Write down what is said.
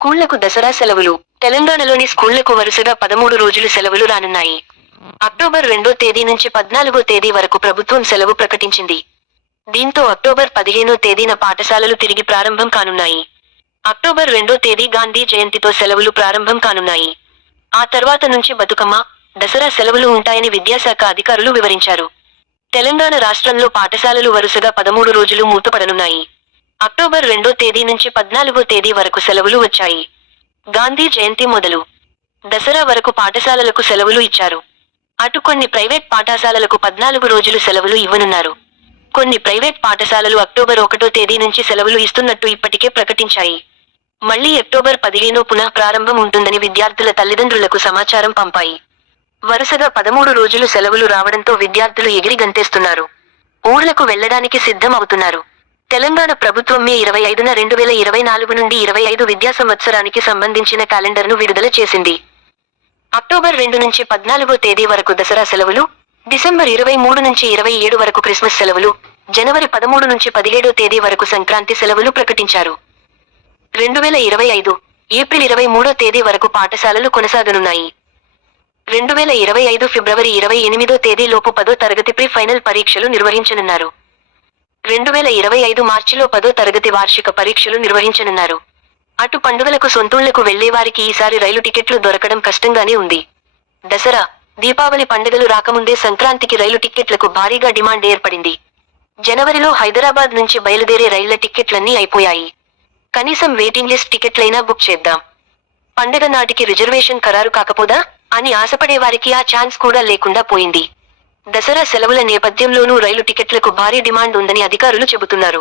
స్కూళ్ళకు దసరా సెలవులు తెలంగాణలోని స్కూళ్ళకు వరుసగా పదమూడు రోజులు సెలవులు రానున్నాయి. అక్టోబర్ రెండో తేదీ నుంచి పద్నాలుగో తేదీ వరకు ప్రభుత్వం సెలవు ప్రకటించింది. దీంతో అక్టోబర్ పదిహేనో తేదీన పాఠశాలలు తిరిగి ప్రారంభం కానున్నాయి. అక్టోబర్ రెండో తేదీ గాంధీ జయంతితో సెలవులు ప్రారంభం కానున్నాయి. ఆ తర్వాత నుంచి బతుకమ్మ దసరా సెలవులు ఉంటాయని విద్యాశాఖ అధికారులు వివరించారు. తెలంగాణ రాష్ట్రంలో పాఠశాలలు వరుసగా పదమూడు రోజులు మూతపడనున్నాయి. అక్టోబర్ రెండో తేదీ నుంచి పద్నాలుగో తేదీ వరకు సెలవులు వచ్చాయి. గాంధీ జయంతి మొదలు. దసరా వరకు పాఠశాలలకు సెలవులు ఇచ్చారు. అటు కొన్ని ప్రైవేట్ పాఠశాలలకు పద్నాలుగు రోజులు సెలవులు ఇవ్వనున్నారు. కొన్ని ప్రైవేట్ పాఠశాలలు అక్టోబర్ ఒకటో తేదీ నుంచి సెలవులు ఇస్తున్నట్టు ఇప్పటికే ప్రకటించాయి. మళ్ళీ అక్టోబర్ పదిహేను పునః ప్రారంభం ఉంటుందని విద్యార్థుల తల్లిదండ్రులకు సమాచారం పంపాయి. వరుసగా పదమూడు రోజులు సెలవులు రావడంతో విద్యార్థులు ఎగిరి గంతేస్తున్నారు. ఊర్లకు వెళ్ళడానికి సిద్ధం అవుతున్నారు తెలంగాణ ప్రభుత్వం మే ఇరవై ఐదున రెండు వేల ఇరవై నాలుగు నుండి ఇరవై ఐదు విద్యా సంవత్సరానికి సంబంధించిన క్యాలెండర్ను విడుదల చేసింది. అక్టోబర్ రెండు నుంచి పద్నాలుగో తేదీ వరకు దసరా సెలవులు డిసెంబర్ ఇరవై మూడు నుంచి ఇరవై ఏడు వరకు క్రిస్మస్ సెలవులు జనవరి పదమూడు నుంచి పదిహేడో తేదీ వరకు సంక్రాంతి సెలవులు ప్రకటించారు. రెండు వేల ఇరవై ఐదు ఏప్రిల్ ఇరవై మూడో తేదీ వరకు పాఠశాలలు కొనసాగనున్నాయి. రెండు వేల ఇరవై ఐదు ఫిబ్రవరి ఇరవై ఎనిమిదో తేదీలోపు పదో తరగతి ప్రీ ఫైనల్ పరీక్షలు నిర్వహించనున్నారు. రెండు వేల ఇరవై ఐదు మార్చిలో పదో తరగతి వార్షిక పరీక్షలు నిర్వహించనున్నారు. అటు పండుగలకు సొంతూళ్ళకు వెళ్ళేవారికి ఈసారి రైలు టికెట్లు దొరకడం కష్టంగానే ఉంది. దసరా దీపావళి పండుగలు రాకముందే సంక్రాంతికి రైలు టిక్కెట్లకు భారీగా డిమాండ్ ఏర్పడింది. జనవరిలో హైదరాబాద్ నుంచి బయలుదేరే రైళ్ళ టిక్కెట్లన్నీ అయిపోయాయి. కనీసం వెయిటింగ్ లిస్ట్ టికెట్లైనా బుక్ చేద్దాం. పండుగ నాటికి రిజర్వేషన్ ఖరారు కాకపోదా అని ఆశపడే వారికి ఆ ఛాన్స్ కూడా లేకుండా పోయింది. దసరా సెలవుల నేపథ్యంలోనూ రైలు టికెట్లకు భారీ డిమాండ్ ఉందని అధికారులు చెబుతున్నారు.